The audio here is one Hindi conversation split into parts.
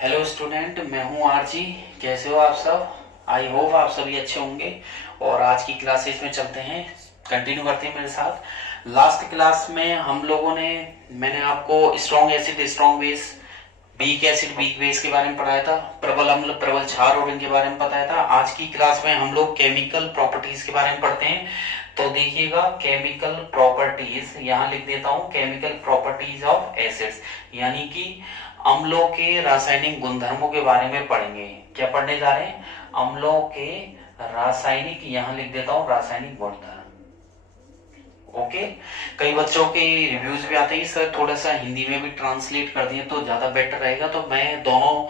हेलो स्टूडेंट, मैं हूं आरजी। कैसे हो आप सब? आई होप आप सभी अच्छे होंगे। और आज की क्लासेस में चलते हैं, कंटिन्यू करते हैं मेरे साथ। लास्ट क्लास में हम लोगों ने मैंने आपको strong acid strong base, weak acid weak base के बारे में पढ़ाया था, प्रबल अम्ल प्रबल क्षार और इनके बारे में बताया था। आज की क्लास में हम लोग केमिकल प्रॉपर्टीज के बारे में पढ़ते हैं। तो देखिएगा, केमिकल प्रॉपर्टीज यहाँ लिख देता हूँ, केमिकल प्रॉपर्टीज ऑफ एसिड्स, यानी कि अम्लों के रासायनिक गुणधर्मों के बारे में पढ़ेंगे। क्या पढ़ने जा रहे हैं? अम्लों के रासायनिक, यहाँ लिख देता हूँ रासायनिक गुणधर्म। ओके। कई बच्चों के रिव्यूज भी आते हैं सर थोड़ा सा हिंदी में भी ट्रांसलेट कर दिए तो ज्यादा बेटर रहेगा, तो मैं दोनों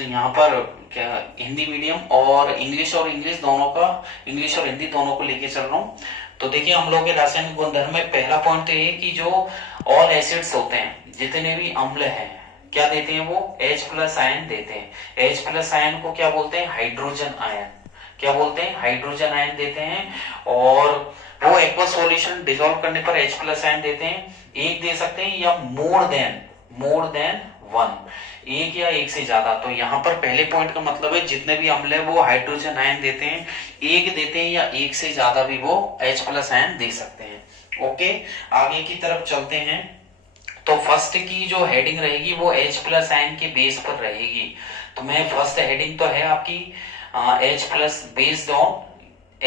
यहाँ पर क्या हिंदी मीडियम और इंग्लिश दोनों का, इंग्लिश और हिंदी दोनों को लेके चल रहा हूँ। तो देखिए, हम लोग के रासायनिक गुणधर्म में पहला पॉइंट तो ये कि जो ऑल एसिड्स होते हैं, जितने भी अम्ल हैं, क्या देते हैं? वो H प्लस आयन देते हैं। H प्लस आयन को क्या बोलते हैं? Hydrogen ion. क्या बोलते हैं? हाइड्रोजन आयन देते हैं। और वो एक्वस सॉल्यूशन डिसॉल्व करने पर H प्लस आयन देते हैं। एक दे सकते हैं या मोर देन वन, एक या एक से ज्यादा। तो यहाँ पर पहले पॉइंट का मतलब है जितने भी अम्ल है वो हाइड्रोजन आयन देते हैं, एक देते हैं या एक से ज्यादा भी वो H प्लस आयन दे सकते हैं। ओके, आगे की तरफ चलते हैं। तो फर्स्ट की जो हेडिंग रहेगी वो H प्लस आयन के बेस पर रहेगी। तो मैं फर्स्ट हेडिंग तो है आपकी H plus based on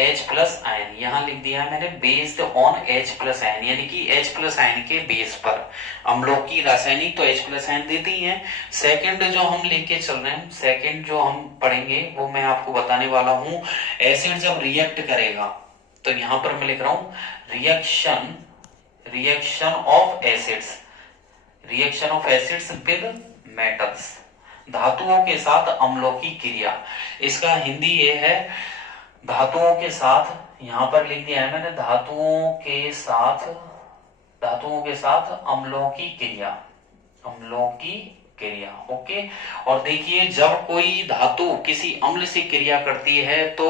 H plus ion, यहां लिख दिया है मैंने based on H plus ion, यानी कि H प्लस आयन के बेस पर अम्लों की रासायनिक तो H प्लस आयन देती ही है। सेकंड जो हम लेके चल रहे हैं, सेकंड जो हम पढ़ेंगे वो मैं आपको बताने वाला हूं। एसिड जब रिएक्ट करेगा, तो यहां पर मैं लिख रहा हूं reaction of acids, reaction of acids with metals, धातुओं के साथ अम्लों की क्रिया। इसका हिंदी ये है, धातुओं के साथ, यहां पर लिख दिया है मैंने धातुओं के साथ अम्लों की क्रिया, अम्लों की क्रिया। ओके। और देखिए, जब कोई धातु किसी अम्ल से क्रिया करती है तो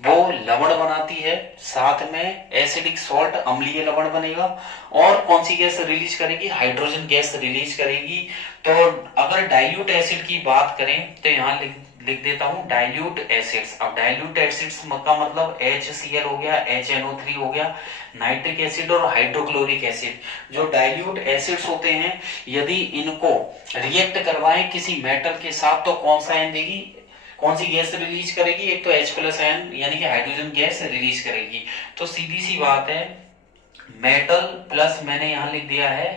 वो लवण बनाती है, साथ में एसिडिक सॉल्ट अम्लीय लवण बनेगा, और कौन सी गैस रिलीज करेगी? हाइड्रोजन गैस रिलीज करेगी। तो अगर डाइल्यूट एसिड की बात करें तो यहाँ लिख देता हूं डाइल्यूट एसिड्स। अब डाइल्यूट एसिड्स का मतलब HCl हो गया, HNO3 हो गया, नाइट्रिक एसिड और हाइड्रोक्लोरिक एसिड। जो डाइल्यूट एसिड्स होते हैं, यदि इनको रिएक्ट करवाएं किसी मेटल के साथ तो कौन सा आयन देगी, कौन सी गैस रिलीज करेगी? एक तो H प्लस आयन यानी कि हाइड्रोजन गैस रिलीज करेगी। तो सीधी सी बात है, मेटल प्लस मैंने यहां लिख दिया है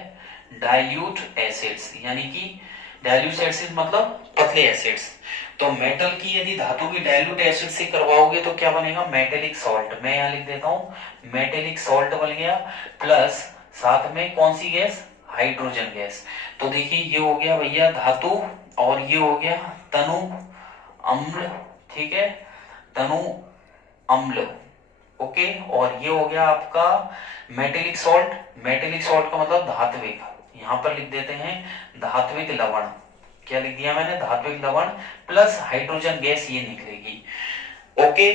डाइल्यूट एसिड्स, यानी कि डाइल्यूट एसिड मतलब पतले एसिड्स। तो मेटल की यदि धातु की डाइल्यूट एसिड से करवाओगे तो क्या बनेगा? Metallic salt. मैं यहां लिख देता हूं मेटेलिक सॉल्ट बन गया, प्लस साथ में कौन सी गैस? Hydrogen gas. तो देखिए, ये हो गया भैया धातु, और ये हो गया तनु अम्ल। ठीक है, तनु अम्ल। ओके। और ये हो गया आपका मेटेलिक सॉल्ट। मेटेलिक सॉल्ट का मतलब धात्विक, यहां पर लिख देते हैं धात्विक लवण। क्या लिख दिया मैंने? धात्विक लवण प्लस हाइड्रोजन गैस, ये निकलेगी। ओके।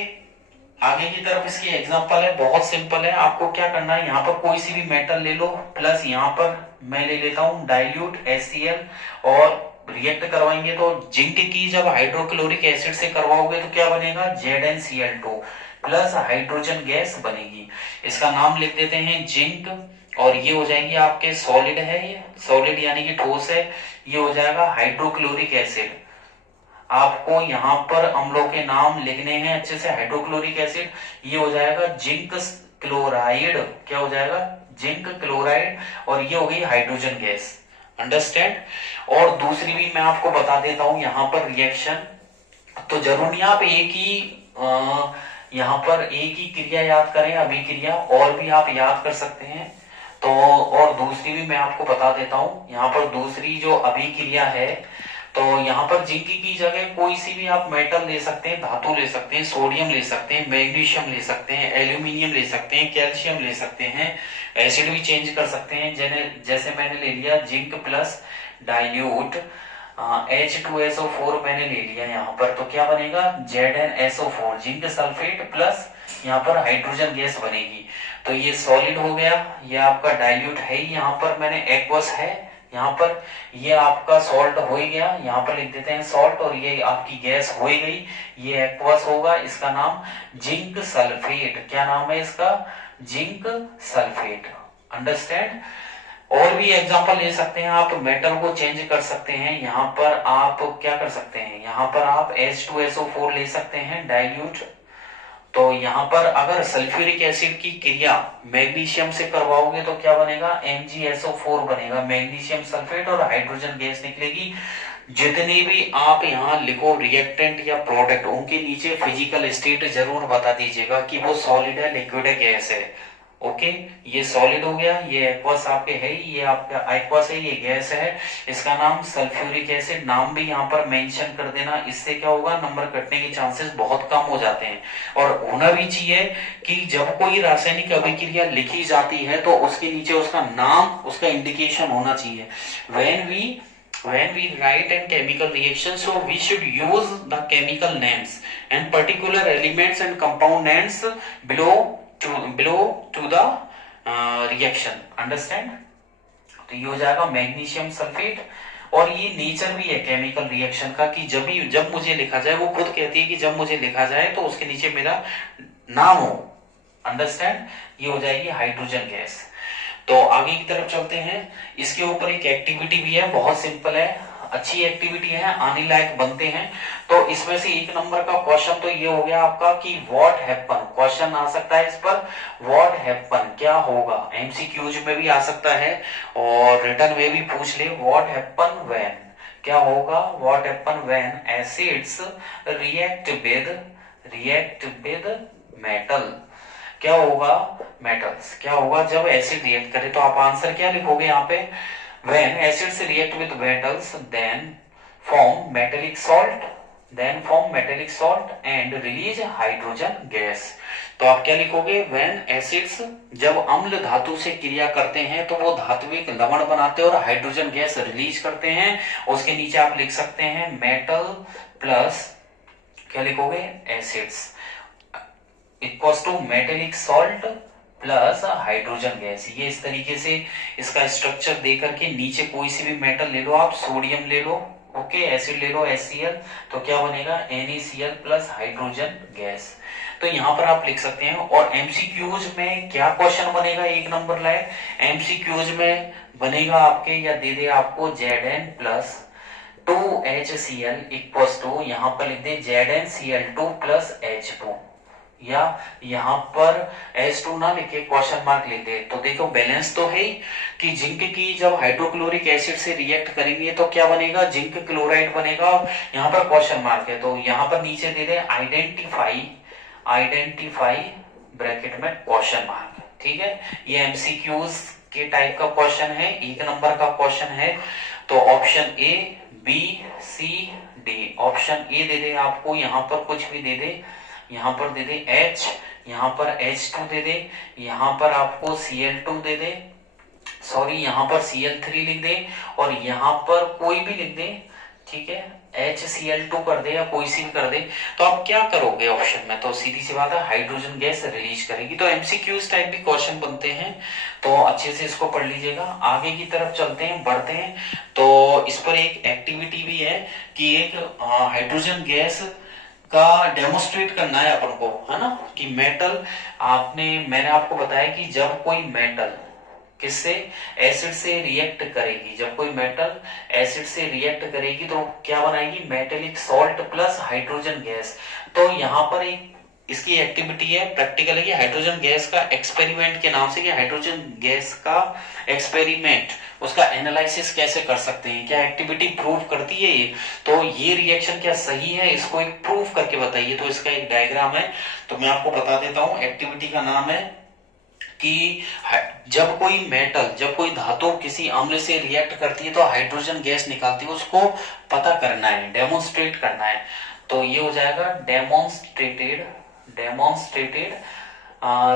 आगे की तरफ इसकी एग्जांपल है, बहुत सिंपल है। आपको क्या करना है, यहाँ पर कोई सी भी मेटल ले लो, प्लस यहाँ पर मैं ले लेता हूं डाइल्यूट HCl, और रिएक्ट करवाएंगे तो जिंक की जब हाइड्रोक्लोरिक एसिड से करवाओगे तो क्या बनेगा? ZnCl2 प्लस हाइड्रोजन गैस बनेगी। इसका नाम लिख देते हैं जिंक, और ये हो जाएगी आपके सॉलिड है, ये सॉलिड यानी कि ठोस है, ये हो जाएगा हाइड्रोक्लोरिक एसिड। आपको यहाँ पर अम्लों के नाम लिखने हैं अच्छे से। हाइड्रोक्लोरिक एसिड, ये हो जाएगा जिंक क्लोराइड। क्या हो जाएगा? Zinc chloride. और ये हो गई हाइड्रोजन गैस। अंडरस्टैंड? और दूसरी भी मैं आपको बता देता हूं यहाँ पर रिएक्शन, तो जरूर नहीं आप एक ही यहाँ पर एक ही क्रिया याद करें, अभिक्रिया, और भी आप याद कर सकते हैं। तो और दूसरी भी मैं आपको बता देता हूं, यहाँ पर दूसरी जो अभिक्रिया है, तो यहाँ पर जिंक की जगह कोई सी भी आप मेटल ले सकते हैं, धातु ले सकते हैं, सोडियम ले सकते हैं, मैग्नीशियम ले सकते हैं, एल्यूमिनियम ले सकते हैं, कैल्शियम ले सकते हैं, एसिड भी चेंज कर सकते हैं। जैसे मैंने ले लिया जिंक प्लस डाइल्यूट H2SO4 मैंने ले लिया यहाँ पर, तो क्या बनेगा? ZnSO4, जिंक सल्फेट प्लस यहाँ पर हाइड्रोजन गैस बनेगी। तो ये सॉलिड हो गया, ये आपका डाइल्यूट है ही, यहाँ पर मैंने एक्वस है, यहाँ पर ये आपका सॉल्ट हो ही गया, यहाँ पर लिख देते हैं सॉल्ट, और ये आपकी गैस हो ही गई, ये एक्वस होगा, इसका नाम जिंक सल्फेट। क्या नाम है इसका? Zinc sulphate. अंडरस्टैंड? और भी एग्जांपल ले सकते हैं आप, मेटल को चेंज कर सकते हैं। यहाँ पर आप क्या कर सकते हैं, यहाँ पर आप H2SO4 ले सकते हैं डाइल्यूट। तो यहाँ पर अगर सल्फ्यूरिक एसिड की क्रिया मैग्नीशियम से करवाओगे तो क्या बनेगा? MgSO4 बनेगा, मैग्नीशियम सल्फेट, और हाइड्रोजन गैस निकलेगी। जितने भी आप यहाँ लिखो रिएक्टेंट या प्रोडक्ट, उनके नीचे फिजिकल स्टेट जरूर बता दीजिएगा कि वो सॉलिड है, लिक्विड है, गैस है। ओके, ये सॉलिड हो गया, ये एक्वस आपके है, ये आपका एक्वस है, ये गैस है, इसका नाम सल्फ्यूरिक एसिड। नाम भी यहाँ पर मेंशन कर देना, इससे क्या होगा, नंबर कटने के चांसेस बहुत कम हो जाते हैं। और होना भी चाहिए कि जब कोई रासायनिक अभिक्रिया लिखी जाती है तो उसके नीचे उसका नाम, उसका इंडिकेशन होना चाहिए। when we write an chemical reaction, so we should use the chemical names and particular elements and compound names below to the reaction. Understand? तो ये हो जाएगा मैग्नीशियम सल्फेट। और ये नेचर भी है केमिकल रिएक्शन का कि जब मुझे लिखा जाए, वो खुद कहती है कि जब मुझे लिखा जाए तो उसके नीचे मेरा नाम हो। अंडरस्टैंड? ये हो जाएगी हाइड्रोजन गैस। तो आगे की तरफ चलते हैं। इसके ऊपर एक एक्टिविटी भी है, बहुत सिंपल है, अच्छी एक्टिविटी है, आने लायक बनते हैं। तो इसमें से 1 नंबर का क्वेश्चन तो ये हो गया आपका कि व्हाट हैपन, क्वेश्चन आ सकता है इस पर, व्हाट हैपन क्या होगा, एमसीक्यूज में भी आ सकता है और रिटर्न में भी पूछ ले। व्हाट हैपन व्हेन, क्या होगा, what happen when acids react with metal. क्या होगा, मेटल्स, क्या होगा जब एसिड रिएक्ट करे। तो आप आंसर क्या लिखोगे यहाँ पे, when acids react with metals then form metallic salt and release hydrogen gas। तो आप क्या लिखोगे, when acids, जब अम्ल धातु से क्रिया करते हैं तो वो धात्विक लवण बनाते हैं और हाइड्रोजन गैस रिलीज करते हैं। उसके नीचे आप लिख सकते हैं मेटल प्लस, क्या लिखोगे, acids equals to metallic salt plus hydrogen gas. ये इस तरीके से इसका स्ट्रक्चर दे करके नीचे कोई सी भी मेटल ले लो आप, सोडियम ले लो, ओके, एसिड ले लो HCl, तो क्या बनेगा, NaCl प्लस हाइड्रोजन गैस। तो यहाँ पर आप लिख सकते हैं। और एमसीक्यूज में क्या क्वेश्चन बनेगा 1 नंबर लायक, एमसीक्यूज में बनेगा आपके, या दे दे आपको Zn plus 2HCl equals to, यहाँ पर लिख दे ZnCl2 प्लस H2, या यहाँ पर H2 ना लिखे क्वेश्चन मार्क लिख दे। तो देखो बैलेंस तो है ही कि जिंक की जब हाइड्रोक्लोरिक एसिड से रिएक्ट करेंगे तो क्या बनेगा, जिंक क्लोराइड बनेगा। यहाँ पर क्वेश्चन मार्क है तो यहाँ पर नीचे दे दे आइडेंटिफाई ब्रैकेट में क्वेश्चन मार्क। ठीक है, ये एमसीक्यूज के टाइप का क्वेश्चन है, 1 नंबर का क्वेश्चन है। तो option A B C D, option A दे दे आपको, यहाँ पर कुछ भी दे दे, यहाँ पर दे दे H, यहाँ पर H2 दे दे, यहाँ पर आपको Cl2 दे दे, सॉरी यहाँ पर Cl3 लिख दे, और यहाँ पर कोई भी लिख दे, ठीक है, HCl2 कर दे या कोई सी भी कर दे। तो आप क्या करोगे ऑप्शन में, तो सीधी सी बात है हाइड्रोजन गैस रिलीज करेगी। तो एमसीक्यूज टाइप भी क्वेश्चन बनते हैं, तो अच्छे से इसको पढ़ लीजिएगा। आगे की तरफ चलते हैं, बढ़ते हैं। तो इस पर एक एक्टिविटी भी है कि एक हाइड्रोजन गैस का डेमोस्ट्रेट करना है अपन को, है ना, कि मेटल मैंने आपको बताया कि जब कोई मेटल किससे, एसिड से रिएक्ट करेगी, जब कोई मेटल एसिड से रिएक्ट करेगी तो क्या बनाएगी, metallic salt plus hydrogen gas. तो यहाँ पर एक इसकी एक्टिविटी है, प्रैक्टिकल है कि हाइड्रोजन गैस का एक्सपेरिमेंट के नाम से, कि हाइड्रोजन गैस का एक्सपेरिमेंट, उसका एनालिसिस कैसे कर सकते हैं, क्या एक्टिविटी प्रूव करती है ये। तो ये रिएक्शन क्या सही है, इसको एक प्रूफ करके बताइए। तो इसका एक डायग्राम है, तो मैं आपको बता देता हूं। एक्टिविटी का नाम है कि जब कोई धातु किसी अम्ल से रिएक्ट करती है तो हाइड्रोजन गैस निकालती है, उसको पता करना है, डेमोन्स्ट्रेट करना है। तो ये हो जाएगा demonstrated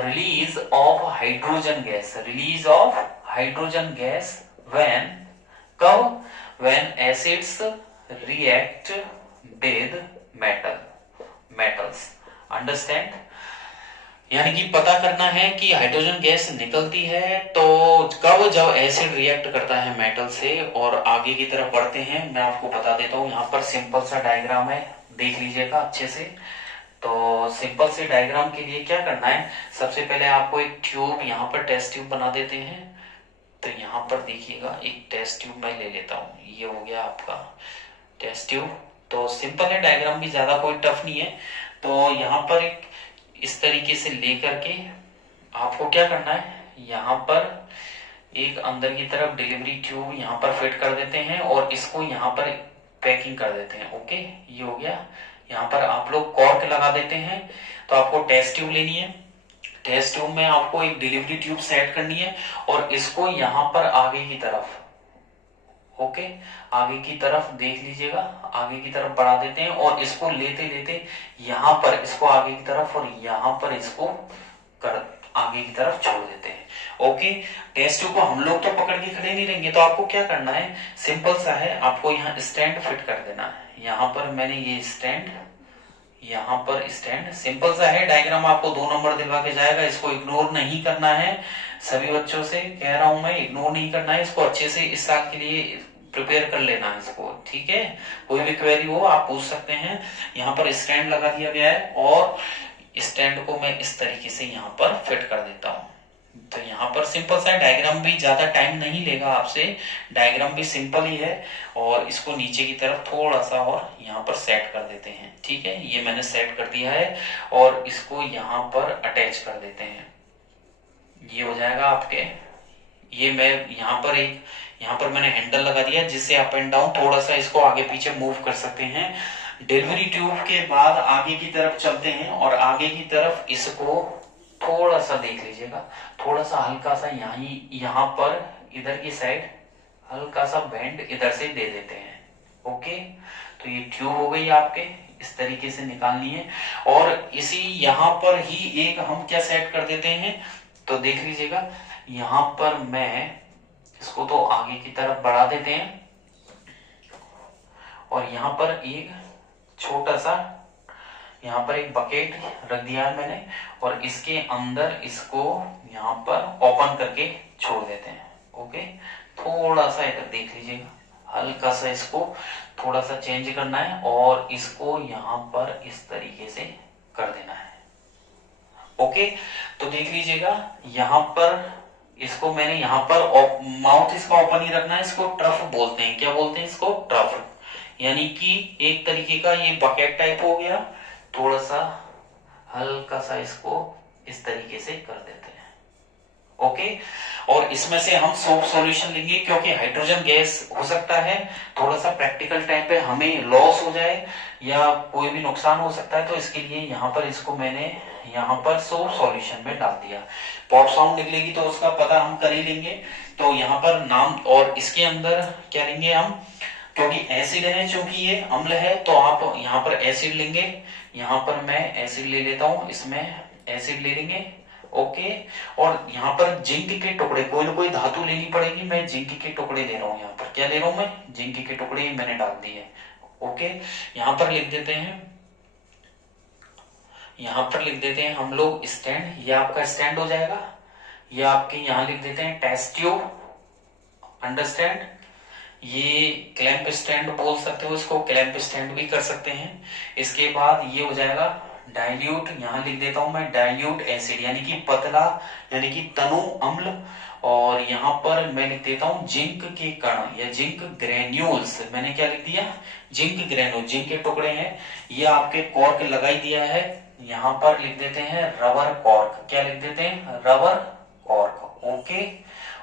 release of hydrogen gas when acids react with metals. Understand? यानी कि पता करना है कि हाइड्रोजन गैस निकलती है तो कब, जब एसिड रिएक्ट करता है मेटल से और आगे की तरफ बढ़ते हैं। मैं आपको बता देता हूँ, यहाँ पर सिंपल सा डायग्राम है, देख लीजिएगा अच्छे से। तो सिंपल से डायग्राम के लिए क्या करना है, सबसे पहले आपको एक ट्यूब, यहाँ पर टेस्ट ट्यूब बना देते हैं। तो यहाँ पर देखिएगा, एक टेस्ट ट्यूब मैं ले लेता हूँ, ये हो गया आपका टेस्ट ट्यूब। तो सिंपल है डायग्राम, भी ज्यादा कोई टफ नहीं है। तो यहाँ पर एक इस तरीके से लेकर के आपको क्या करना है, यहाँ पर एक अंदर की तरफ डिलीवरी ट्यूब यहाँ पर फिट कर देते हैं और इसको यहाँ पर पैकिंग कर देते हैं। ओके, ये हो गया। यहाँ पर आप लोग कॉर्क लगा देते हैं। तो आपको टेस्ट ट्यूब लेनी है, टेस्ट ट्यूब में आपको एक डिलीवरी ट्यूब सेट करनी है और इसको यहाँ पर आगे की तरफ, ओके, आगे की तरफ देख लीजिएगा, आगे की तरफ बढ़ा देते हैं और इसको लेते लेते यहाँ पर इसको आगे की तरफ और यहाँ पर इसको कर आगे की तरफ छोड़ देते हैं। ओके, टेस्ट ट्यूब को हम लोग तो पकड़ के खड़े नहीं रहेंगे, तो आपको क्या करना है, सिंपल सा है, आपको यहाँ स्टैंड फिट कर देना है। यहाँ पर मैंने ये स्टैंड, यहाँ पर स्टैंड, सिंपल सा है डायग्राम, आपको 2 नंबर दिलवा के जाएगा, इसको इग्नोर नहीं करना है। सभी बच्चों से कह रहा हूं मैं, इग्नोर नहीं करना है इसको, अच्छे से इस साल के लिए प्रिपेयर कर लेना है इसको, ठीक है। कोई भी क्वेरी हो आप पूछ सकते हैं। यहाँ पर स्टैंड लगा दिया गया है और स्टैंड को मैं इस तरीके से यहाँ पर फिट कर देता हूँ। तो यहाँ पर सिंपल सा डायग्राम, भी ज्यादा टाइम नहीं लेगा आपसे, डायग्राम भी सिंपल ही है। और इसको नीचे की तरफ थोड़ा सा और यहाँ पर सेट कर देते हैं, ठीक है, ये मैंने सेट कर दिया है और इसको यहाँ पर अटैच कर देते हैं। ये हो जाएगा आपके, ये मैं यहाँ पर मैंने हैंडल लगा दिया जिससे अप एंड डाउन थोड़ा सा इसको आगे पीछे मूव कर सकते हैं। डिलीवरी ट्यूब के बाद आगे की तरफ चलते हैं और आगे की तरफ इसको थोड़ा सा देख लीजिएगा, थोड़ा सा हल्का सा यहाँ पर इधर की साइड हल्का सा बेंड इधर से दे देते हैं। ओके, तो ये ट्यूब हो गई आपके, इस तरीके से निकालनी है। और इसी यहाँ पर ही एक हम क्या सेट कर देते हैं, तो देख लीजिएगा, यहाँ पर मैं इसको तो आगे की तरफ बढ़ा देते हैं और यहाँ पर एक छोटा सा, यहाँ पर एक बकेट रख दिया है मैंने और इसके अंदर इसको यहाँ पर ओपन करके छोड़ देते हैं। ओके, थोड़ा सा इधर देख लीजिएगा, हल्का सा इसको थोड़ा सा चेंज करना है और इसको यहाँ पर इस तरीके से कर देना है। ओके, तो देख लीजिएगा, यहाँ पर इसको मैंने यहाँ पर माउथ इसका ओपन ही रखना है, इसको ट्रफ बोलते हैं। क्या बोलते हैं इसको? ट्रफ। यानी कि एक तरीके का ये बकेट टाइप हो गया, थोड़ा सा हल्का सा इसको इस तरीके से कर देते हैं। ओके, और इसमें से हम सोप सॉल्यूशन लेंगे क्योंकि हाइड्रोजन गैस हो सकता है थोड़ा सा प्रैक्टिकल टाइम पे हमें लॉस हो जाए या कोई भी नुकसान हो सकता है, तो इसके लिए यहाँ पर इसको मैंने यहाँ पर सोप सॉल्यूशन में डाल दिया। पॉप साउंड निकलेगी तो उसका पता हम कर ही लेंगे। तो यहाँ पर नाम, और इसके अंदर क्या लेंगे हम, क्योंकि एसिड है, चूंकि ये अम्ल है तो आप यहाँ पर एसिड लेंगे। यहाँ पर मैं एसिड ले लेता हूँ, इसमें एसिड ले लेंगे। ओके, और यहाँ पर जिंक के टुकड़े, कोई ना कोई धातु लेनी पड़ेगी, मैं जिंक के टुकड़े ले रहा हूँ। यहाँ पर क्या ले रहा हूँ मैं? जिंक के टुकड़े मैंने डाल दिए। ओके, यहाँ पर लिख देते हैं, यहाँ पर लिख देते हैं हम लोग स्टैंड, ये आपका स्टैंड हो जाएगा। ये आपके यहाँ लिख देते हैं टेस्ट ट्यूब, अंडरस्टैंड। ये क्लैंप स्टैंड बोल सकते हो, इसको क्लैंप स्टैंड भी कर सकते हैं। इसके बाद ये हो जाएगा डाइल्यूट, यहां लिख देता हूं मैं डाइल्यूट एसिड, यानी कि पतला, यानी कि तनु अम्ल। और यहाँ पर मैं लिख देता हूं जिंक के कण या जिंक ग्रेन्यूल्स। मैंने क्या लिख दिया? जिंक ग्रेन्यूल, जिंक के टुकड़े हैं। ये आपके कॉर्क लगाई दिया है, यहाँ पर लिख देते हैं रबर कॉर्क। क्या लिख देते हैं? Rubber cork. ओके,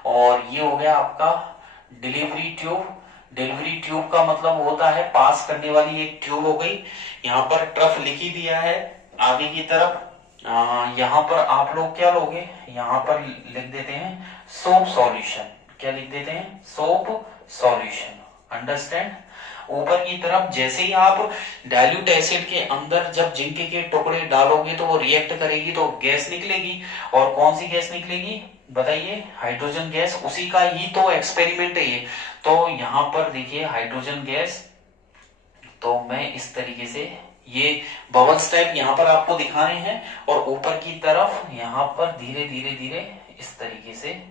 और ये हो गया आपका डिलीवरी ट्यूब। डिलीवरी ट्यूब का मतलब होता है पास करने वाली एक ट्यूब हो गई। यहाँ पर ट्रफ लिख ही दिया है आगे की तरफ। यहाँ पर आप लोग क्या लोगे? यहाँ पर लिख देते हैं सोप सॉल्यूशन। क्या लिख देते हैं? Soap solution, understand. ऊपर की तरफ जैसे ही आप डाइल्यूट एसिड के अंदर जब जिंक के टुकड़े डालोगे तो वो रिएक्ट करेगी तो गैस निकलेगी। और कौन सी गैस निकलेगी बताइए? Hydrogen gas. उसी का ही तो एक्सपेरिमेंट है ये। तो यहाँ पर देखिए हाइड्रोजन गैस, तो मैं इस तरीके से ये बबल्स टाइप यहां पर आपको दिखाने हैं और ऊपर की तरफ यहां पर धीरे धीरे धीरे इस तरीके से,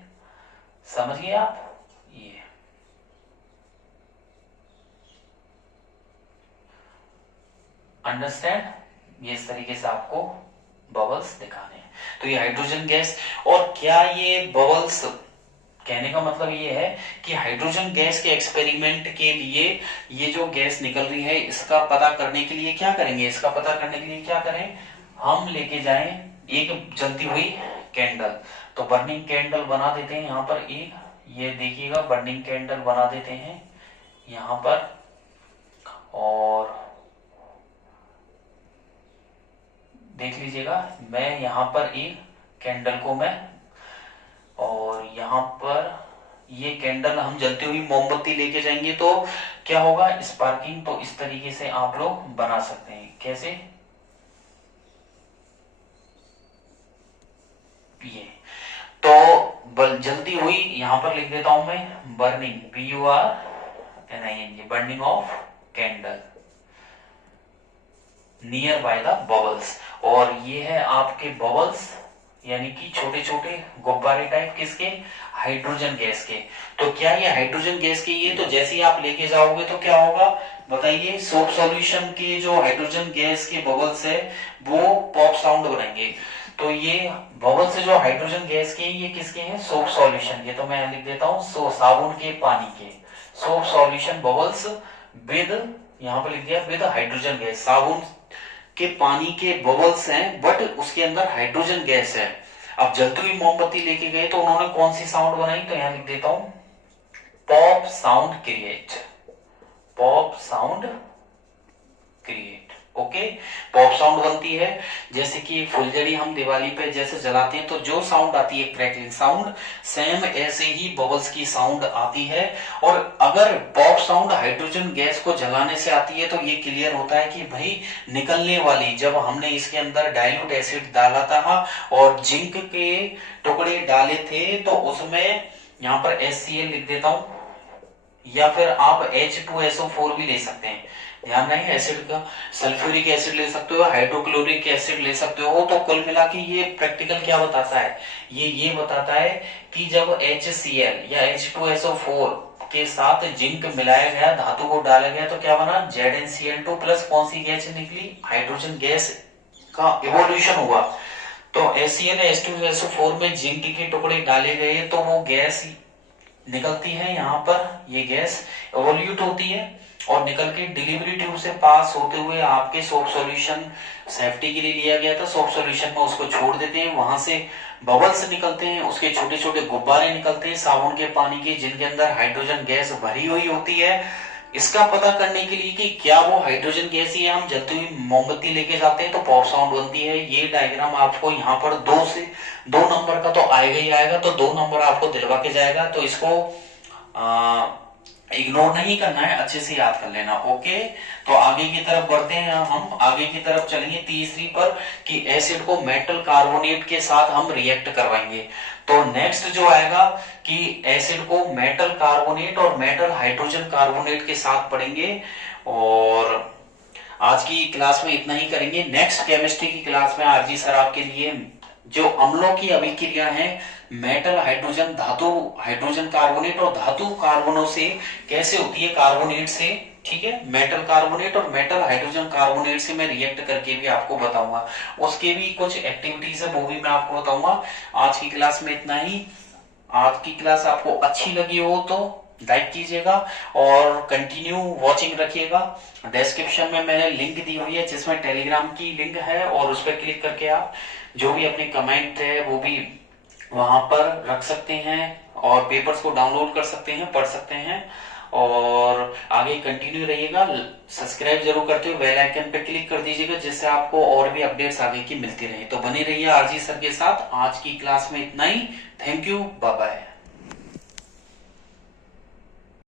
समझ गए आप? ये अंडरस्टैंड? ये इस तरीके से आपको बबल्स दिखाने हैं। तो ये हाइड्रोजन गैस, और क्या ये बबल्स, कहने का मतलब ये है कि हाइड्रोजन गैस के एक्सपेरिमेंट के लिए ये जो गैस निकल रही है इसका पता करने के लिए क्या करेंगे, इसका पता करने के लिए क्या करें, हम लेके जाएं एक जलती हुई कैंडल। तो बर्निंग कैंडल बना देते हैं यहां पर एक, ये देखिएगा बर्निंग कैंडल बना देते हैं यहां पर, और देख लीजिएगा मैं यहां पर एक कैंडल को मैं, और यहां पर ये कैंडल हम जलती हुई मोमबत्ती लेके जाएंगे तो क्या होगा, स्पार्किंग। तो इस तरीके से आप लोग बना सकते हैं। कैसे? ये तो जलती हुई, यहां पर लिख देता हूं मैं burning, BURNING, burning of candle near by the bubbles. और ये है आपके बबल्स, यानी कि छोटे छोटे गुब्बारे टाइप, किसके, हाइड्रोजन गैस के। तो क्या ये हाइड्रोजन गैस के, ये तो जैसे ही आप लेके जाओगे तो क्या होगा बताइए, सोप सॉल्यूशन के जो हाइड्रोजन गैस के बबल्स है वो पॉप साउंड बनाएंगे। तो ये बबल्स जो हाइड्रोजन गैस के, ये किसके हैं, सोप सॉल्यूशन के। तो मैं लिख देता हूं साबुन के पानी के, सोप सॉल्यूशन बबल्स विद, यहां पर लिख दिया विद हाइड्रोजन गैस, साबुन के पानी के बबल्स हैं बट उसके अंदर हाइड्रोजन गैस है। अब जलती हुई मोमबत्ती लेके गए तो उन्होंने कौन सी साउंड बनाई, तो यहां लिख देता हूं pop sound create, pop sound create. Okay, pop sound बनती है, जैसे कि फुलझड़ी हम दिवाली पे जैसे जलाते हैं तो जो साउंड आती है क्रैकलिंग साउंड, सेम ऐसे ही बबल्स की साउंड आती है। और अगर पॉप साउंड हाइड्रोजन गैस को जलाने से आती है तो ये क्लियर होता है कि भाई निकलने वाली, जब हमने इसके अंदर डाइल्यूट एसिड डाला था और जिंक के टुकड़े डाले थे तो उसमें यहां पर HCl लिख देता हूं, या फिर आप H2SO4 भी ले सकते हैं, ध्यान रहे एसिड का, सल्फ्यूरिक एसिड ले सकते हो, हाइड्रोक्लोरिक एसिड ले सकते हो। तो कुल मिला के ये प्रैक्टिकल क्या बताता है, ये बताता है कि जब HCl या H2SO4 के साथ जिंक मिलाया गया, धातु को डाला गया, तो क्या बना, ZnCl2 प्लस कौन सी गैस निकली, हाइड्रोजन गैस का इवोल्यूशन हुआ। तो HCl H2SO4 में जिंक के टुकड़े डाले गए तो वो गैस निकलती है, यहाँ पर ये गैस इवोल्यूट होती है और निकल के डिलीवरी ट्यूब से पास होते हुए आपके सोप सॉल्यूशन, सेफ्टी के लिए लिया गया था, सोप सॉल्यूशन में उसको छोड़ देते हैं, वहां से बबल्स निकलते हैं, उसके छोटे छोटे गुब्बारे निकलते हैं साबुन के पानी के, जिनके अंदर हाइड्रोजन गैस भरी हुई होती है। इसका पता करने के लिए कि क्या वो हाइड्रोजन गैस ही हम जलती हुई मोमबत्ती लेके जाते हैं तो पॉप साउंड बनती है। ये डायग्राम आपको यहाँ पर 2 नंबर का तो आएगा ही आएगा, तो 2 नंबर आपको दिलवा के जाएगा, तो इसको इग्नोर नहीं करना है, अच्छे से याद कर लेना। ओके, तो आगे की तरफ बढ़ते हैं, हम आगे की तरफ चलेंगे तीसरी पर, कि एसिड को मेटल कार्बोनेट के साथ हम रिएक्ट करवाएंगे। तो नेक्स्ट जो आएगा कि एसिड को मेटल कार्बोनेट और मेटल हाइड्रोजन कार्बोनेट के साथ पढ़ेंगे। और आज की क्लास में इतना ही करेंगे। नेक्स्ट केमिस्ट्री की क्लास में आरजी सर आपके लिए जो अम्लों की अभिक्रिया है, मेटल हाइड्रोजन, धातु हाइड्रोजन कार्बोनेट और धातु कार्बनों से कैसे होती है, कार्बोनेट से, ठीक है, मेटल कार्बोनेट और मेटल हाइड्रोजन कार्बोनेट से मैं रिएक्ट करके भी आपको बताऊंगा। उसके भी कुछ एक्टिविटीज है वो भी मैं आपको बताऊंगा। आज की क्लास में इतना ही। आज की क्लास आपको अच्छी लगी हो तो लाइक कीजिएगा और कंटिन्यू वॉचिंग रखिएगा। डिस्क्रिप्शन में मैंने लिंक दी हुई है जिसमें टेलीग्राम की लिंक है, और उस पर क्लिक करके आप जो भी अपने कमेंट है वो भी वहां पर रख सकते हैं और पेपर्स को डाउनलोड कर सकते हैं, पढ़ सकते हैं। और आगे कंटिन्यू रहिएगा। सब्सक्राइब जरूर करते हुए बेल आइकन पे क्लिक कर दीजिएगा जिससे आपको और भी अपडेट्स आगे की मिलती रहे। तो बने रहिए आरजी सर के साथ। आज की क्लास में इतना ही। Thank you, bye bye.